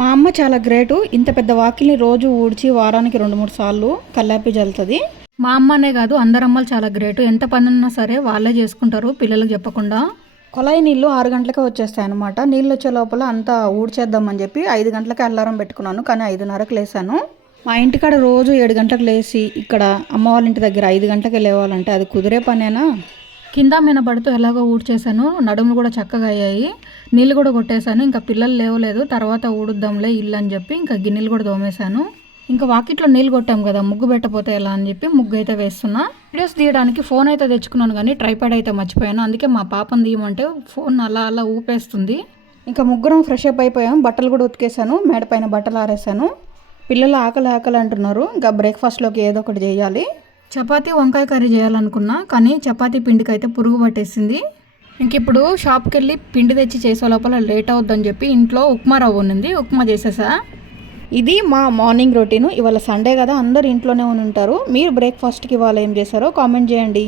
మా అమ్మ చాలా గ్రేటు. ఇంత పెద్ద వాకిల్ని రోజు ఊడ్చి వారానికి 2-3 సార్లు కల్లాపి జల్లుతుంది. మా అమ్మనే కాదు అందరు అమ్మలు చాలా గ్రేటు. ఎంత పని ఉన్నా సరే వాళ్ళే చేసుకుంటారు పిల్లలకు చెప్పకుండా. కొలాయి నీళ్ళు 6 గంటలకే వచ్చేస్తాయి అనమాట. నీళ్ళు వచ్చే లోపల అంతా ఊడ్చేద్దామని చెప్పి 5 గంటలకే అలారం పెట్టుకున్నాను, కానీ 5:30కి లేసాను. మా ఇంటికాడ రోజు 7 గంటలకు లేచి ఇక్కడ అమ్మ వాళ్ళ ఇంటి దగ్గర 5 గంటలకే లేవాలంటే అది కుదిరే పనేనా? కింద మినబడుతూ ఎలాగో ఊడ్చేసాను. నడుములు కూడా చక్కగా అయ్యాయి. నీళ్ళు కూడా కొట్టేశాను. ఇంకా పిల్లలు లేవలేదు, తర్వాత ఊడుద్దాంలే ఇల్లు అని చెప్పి ఇంకా గిన్నెలు కూడా తోమేశాను. ఇంకా వాకిట్లో నీళ్ళు కొట్టాం కదా, ముగ్గు పెట్టపోతే ఎలా అని చెప్పి ముగ్గు అయితే వేస్తున్నా. వీడియోస్ తీయడానికి ఫోన్ అయితే తెచ్చుకున్నాను, కానీ ట్రైపాడ్ అయితే మర్చిపోయాను. అందుకే మా పాపను తీయమంటే ఫోన్ అలా అలా ఊపేస్తుంది. ఇంకా ముగ్గురం ఫ్రెష్ అప్ అయిపోయాం. బట్టలు కూడా ఉతికేసాను, మేడ పైన బట్టలు ఆరేసాను. పిల్లలు ఆకలి అంటున్నారు. ఇంకా బ్రేక్ఫాస్ట్లోకి ఏదో ఒకటి చేయాలి. చపాతీ వంకాయ కర్రీ చేయాలనుకున్నా, కానీ చపాతీ పిండికి అయితే పురుగు పట్టేసింది. ఇంక ఇప్పుడు షాప్కి వెళ్ళి పిండి తెచ్చి చేసే లోపల లేట్ అవుద్దని చెప్పి ఇంట్లో ఉప్మా రవ్వ ఉంది, ఉప్మా చేసేసా. ఇది మా మార్నింగ్ రొటీను. ఇవాళ సండే కదా, అందరు ఇంట్లోనే ఉంటారు. మీరు బ్రేక్ఫాస్ట్కి ఇవాళ ఏం చేశారో కామెంట్ చేయండి.